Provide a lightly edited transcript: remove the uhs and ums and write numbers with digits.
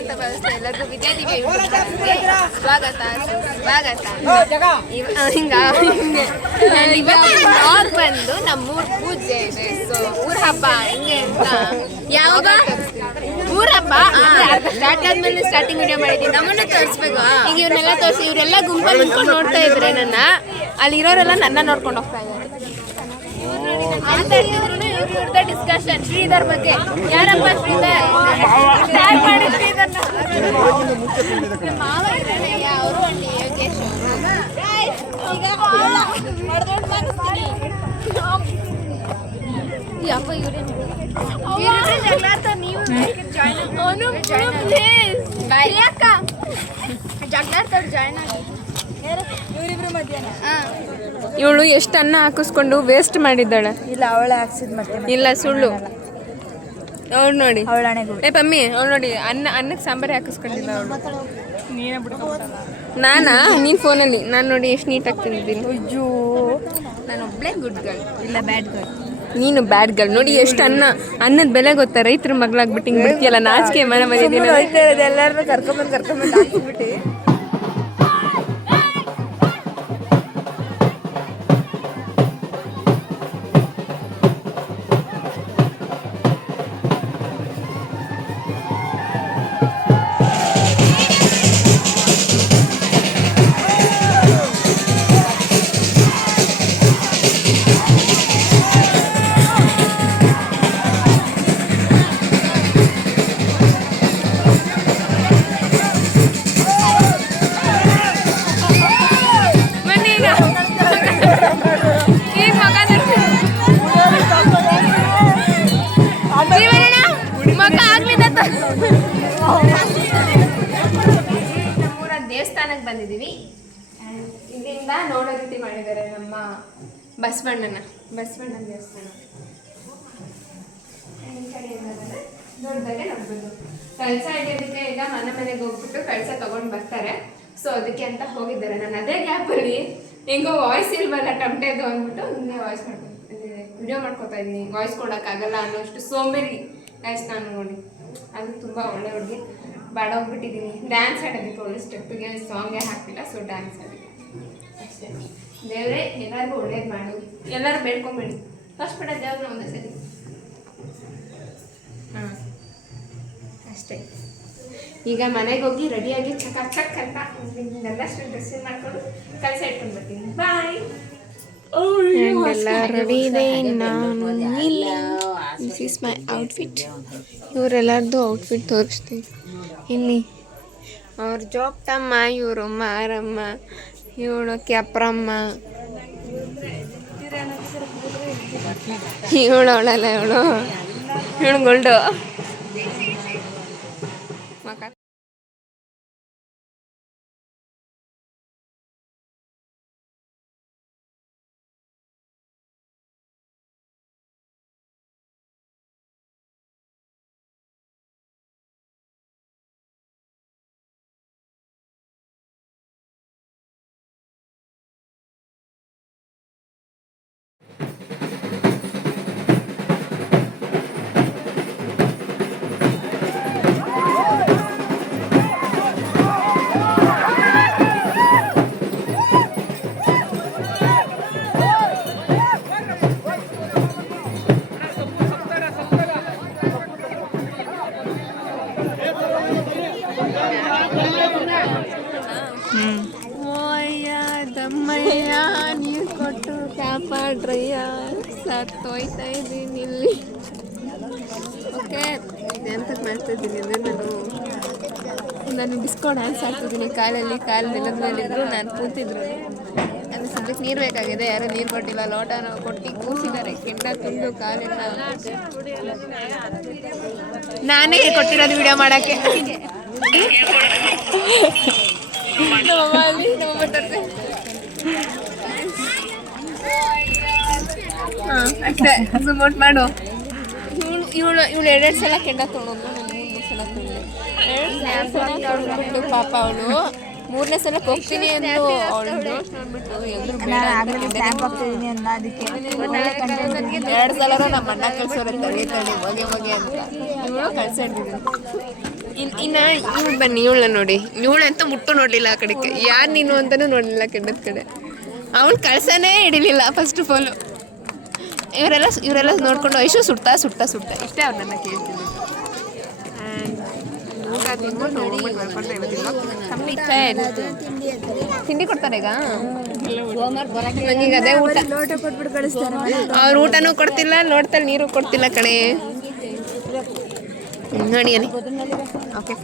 ಅಂತ ಭಾವಿಸ್ತಾ ಎಲ್ಲರಿಗೂ ವಿದ್ಯಾರ್ಥಿಗೆ ಸ್ವಾಗತ ಹಿಂಗೆ ಬ್ಲಾಗ್ ಬಂದು ನಮ್ಮೂರ್ ಪೂಜೆ ಇದೆ. ಸೊ ಊರ ಹಬ್ಬ ಹಿಂಗೆ ಅಂತ ಯಾವಾಗ ಊರ ಹಬ್ಬ ಸ್ಟಾರ್ಟ್ ಆದ್ಮೇಲೆ ಸ್ಟಾರ್ಟಿಂಗ್ ವಿಡಿಯೋ ಮಾಡಿದ್ದೀನಿ. ನಮ್ಮನ್ನ ತೋರಿಸ್ಬೇಕು ಈಗ ಇವ್ರನ್ನೆಲ್ಲ ತೋರಿಸಿ ಇವರೆಲ್ಲ ಗುಂಪಲ್ಲಿ ನಿಂತ್ಕೊಂಡು ನೋಡ್ತಾ ಇದ್ರೆ ನನ್ನ ಅಲ್ಲಿರೋರೆಲ್ಲ ನನ್ನ ನೋಡ್ಕೊಂಡು ಹೋಗ್ತಾ ಇದ್ದಾರೆ. ಮಾತಾಡ್ತಿದ್ರು ಇವ್ರದ ಡಿಸ್ಕಷನ್ ಶ್ರೀಧರ್ ಬಗ್ಗೆ. ಯಾರಪ್ಪ ಶ್ರೀಧರ್? ಸ್ಟಾರ್ಟ್ ಮಾಡಿ ಶ್ರೀಧರ್ನ ಮಾವ ಇರೋಣಯ್ಯ ಅವರು ಅಲ್ಲಿ ಯೋಗೇಶ್ ಈಗ ಮಾಡ್ದೊಂಡು ಮಾನಿಸ್ತೀನಿ ಯಪ್ಪ ಇವ್ರೇನು ಜಗಳಾಡ್ತಾ ನೀವು ಬಾಯ್ ಅಕ್ಕ ಜಗಳಾಡ್ತಾವ್ರು ಜಾಯ್ನ್ ಆಗಿ ಇವಳು ಎಷ್ಟು ಅನ್ನ ಹಾಕಿಸ್ಕೊಂಡು ವೇಸ್ಟ್ ಮಾಡಿದ್ದಾಳೆ. ಇಲ್ಲ ಅವಳೆ ಹಾಕ್ಸಿದ್ ಮತ್ತೆ ಇಲ್ಲ ಸುಳ್ಳು. ಅವಳು ನೋಡಿ ಏ ಪಮ್ಮಿ ಅವಳು ನೋಡಿ ಅನ್ನಕ್ಕೆ ಸಾಂಬಾರಿ ಹಾಕಿಸ್ಕೊಂಡಿಲ್ಲ ಅವಳು. ನಾನಾ ನೀನು ಫೋನಲ್ಲಿ ನಾನು ನೋಡಿ ಎಷ್ಟು ನೀಟಾಗಿ ತಿಂದಿದ್ದೀನಿ. ಅಯ್ಯೋ ನಾನು ಒಬ್ಳೆ ಗುಡ್ ಗರ್ಲ್. ಇಲ್ಲ ಬ್ಯಾಡ್ ಗರ್ಲ್. ನೀನು ಬ್ಯಾಡ್ ಗರ್ಲ್. ನೋಡಿ ಎಷ್ಟು ಅನ್ನದ ಬೆಲೆ ಗೊತ್ತಾ? ರೈತರ ಮಗಳಾಗ್ಬಿಟ್ಟು ಹಿಂಗೆ ಬಿಡ್ತೀಯಲ್ಲ, ನಾಚಿಕೆ ಮನೆ ಮರಿದ್ದೀನಿ. ಎಲ್ಲರನ್ನೂ ಕರ್ಕೊಂಬಂದು ಹಾಕ್ಬಿಟ್ಟು ದೇವಸ್ಥಾನಕ್ಕೆ ಬಂದಿದ್ದೀವಿ. ಇದರಿಂದ ನೋಡೋ ರೀತಿ ಮಾಡಿದ್ದಾರೆ ನಮ್ಮ ಬಸವಣ್ಣನ ದೇವಸ್ಥಾನ. ದೊಡ್ಡದಾಗೆ ನೋಡ್ಬೋದು. ಕಳಸ ಹಿಡಿಯೋದಕ್ಕೆ ಈಗ ಮನೆಗೆ ಹೋಗ್ಬಿಟ್ಟು ಕಳಸ ತಗೊಂಡು ಬರ್ತಾರೆ. ಸೊ ಅದಕ್ಕೆ ಅಂತ ಹೋಗಿದ್ದಾರೆ. ನಾನು ಅದೇ ಗ್ಯಾಪಲ್ಲಿ ಹೆಂಗೋ ವಾಯ್ಸ್ ಇಲ್ವಲ್ಲ ಟಮಟೆದು ಅಂದ್ಬಿಟ್ಟು ನಿನ್ನೆ ವಾಯ್ಸ್ ವಿಡಿಯೋ ಮಾಡ್ಕೊತಾ ಇದ್ದೀನಿ. ವಾಯ್ಸ್ ಕೊಡೋಕ್ಕಾಗಲ್ಲ ಅನ್ನೋಷ್ಟು ಸೋಂಬೇರಿ ಆಯ್ತು ನಾನು ನೋಡಿ. ಅದು ತುಂಬ ಒಳ್ಳೆ ಹುಡುಗಿ. ಬಾಡೋಗ್ಬಿಟ್ಟಿದ್ದೀನಿ. ಡ್ಯಾನ್ಸ್ ಆಡೋದಕ್ಕೆ ಒಳ್ಳೆ ಸ್ಟೆಪ್ಪಿಗೆ ಸಾಂಗೇ ಹಾಕ್ತಿಲ್ಲ. ಸೊ ಡ್ಯಾನ್ಸ್ ಆಡೋದು ಅಷ್ಟೇ. ದೇವರೇ ಎಲ್ಲರಿಗೂ ಒಳ್ಳೇದು ಮಾಡು, ಎಲ್ಲರೂ ಬೇಡ್ಕೊಂಬೇಡಿ. ಫಸ್ಟ್ ಬಿಡ ದೇವ್ರನ್ನ ಒಂದೇ ಸರಿ. ಹಾಂ ಅಷ್ಟೇ. ಈಗ ಮನೆಗೆ ಹೋಗಿ ರೆಡಿಯಾಗಿ ಚಕ್ ಅಂತ ಎಲ್ಲಷ್ಟು ಡ್ರೆಸ್ಸಿಂಗ್ ಮಾಡ್ಕೊಂಡು ಕಲಸ ಇಟ್ಕೊಂಡು ಬರ್ತೀನಿ. ಬಾಯ್. ಎಲ್ಲ ರೆಡಿ ಇದೆ. ನಾನು ಇಲ್ಲ. This is my outfit. ಇವರೆಲ್ಲರದ್ದು ಔಟ್ಫಿಟ್ ತೋರಿಸ್ತೀನಿ. ಇಲ್ಲಿ ಅವ್ರ ಜೋಪ್ಟಮ್ಮ, ಇವರು ಮಾರಮ್ಮ, ಇವಳು ಕ್ಯಾಪ್ರಮ್ಮ, ಇವಳು ಅವಳಲ್ಲ ಇವಳು ಗೋಲ್ಡು ಮಕ್ಕ. ದಮ್ಮಯ್ಯ ನೀರು ಕೊಟ್ಟು ಕಾಪಾಡ್ರಯ್ಯ, ಸತ್ತೋಯ್ತಾ ಇದ್ದೀನಿ ಇಲ್ಲಿ. ಓಕೆ ಡ್ಯಾನ್ಸ್ ಮಾಡ್ತಾ ಇದ್ದೀನಿ ಅಂದರೆ ನಾನು ಡಿಸ್ಕೋ ಡ್ಯಾನ್ಸ್ ಆಡ್ತಿದ್ದೀನಿ. ಕಾಲು ನೆಲದ ಮೇಲಿದ್ರು ನಾನು ಕೂತಿದ್ರು. ಅದು ಸದ್ಯಕ್ಕೆ ನೀರು ಬೇಕಾಗಿದೆ. ಯಾರು ನೀರು ಕೊಟ್ಟಿಲ್ಲ. ಲೋಟ ಕೊಟ್ಟು ಕೂಸಿದ್ದಾರೆ. ಕೆಂಡ ತುಂಡು ಕಾಲೆಲ್ಲ ನಾನೇ ಕೊಟ್ಟಿರೋದು ವಿಡಿಯೋ ಮಾಡೋಕ್ಕೆ. ಅಷ್ಟೇ ಝೂಮ್ ಔಟ್ ಮಾಡು. ಇವಳು ಎರಡೆರಡು ಸಲ ಕೆಂಡ ತೊಗೊಂಡು ನಾನು 3 ಸಲ ತೊಗೊಂಡು ಪಾಪ ಅವಳು 3ನೇ ಸಲಕ್ಕೆ ಹೋಗ್ತೀನಿ ಅಂದು ಅವಳು ನೋಡ್ಬಿಟ್ಟು ಎಲ್ಲರೂ ನನಗೆ 2 ಸಲ ನಮ್ಮ ಅಣ್ಣ ಕಳ್ಸೋರೆ ತಡಿ ಮಗೆ ಅಂತ. ಇವಳು ಕಳ್ಸ ಇನ್ನ ಇವಳು ಬನ್ನಿ, ಇವಳ ನೋಡಿ, ಇವಳಂತೂ ಮುಟ್ಟು ನೋಡ್ಲಿಲ್ಲ ಆ ಕಡೆಗೆ, ಯಾರು ನೀನು ಅಂತಾನೂ ನೋಡಲಿಲ್ಲ ಕೆಡ್ಡದ ಕಡೆ. ಅವಳು ಕಳ್ಸನೇ ಹಿಡಿಲಿಲ್ಲ ಫಸ್ಟ್ ಆಫ್ ಆಲ್. ಇವರೆಲ್ಲ ನೋಡ್ಕೊಂಡು ಐಶು ಸುಡ್ತಾ ಇಷ್ಟೇ ಅವ್ರು ನನ್ನ ಕೇಳ್ತೀನಿ. ಊಟ ತಿಂದ್ಬಿಟ್ಟು ತಿಂಡಿ ಕೊಡ್ತಾರೆ ಈಗ. ನನಗೀಗ ಅದೇ ಊಟ. ಅವ್ರು ಊಟನೂ ಕೊಡ್ತಿಲ್ಲ, ಲೋಟದಲ್ಲಿ ನೀರು ಕೊಡ್ತಿಲ್ಲ ಕಡೆ. ನೋಡಿ ಅಲ್ಲಿ ಓಕೆ.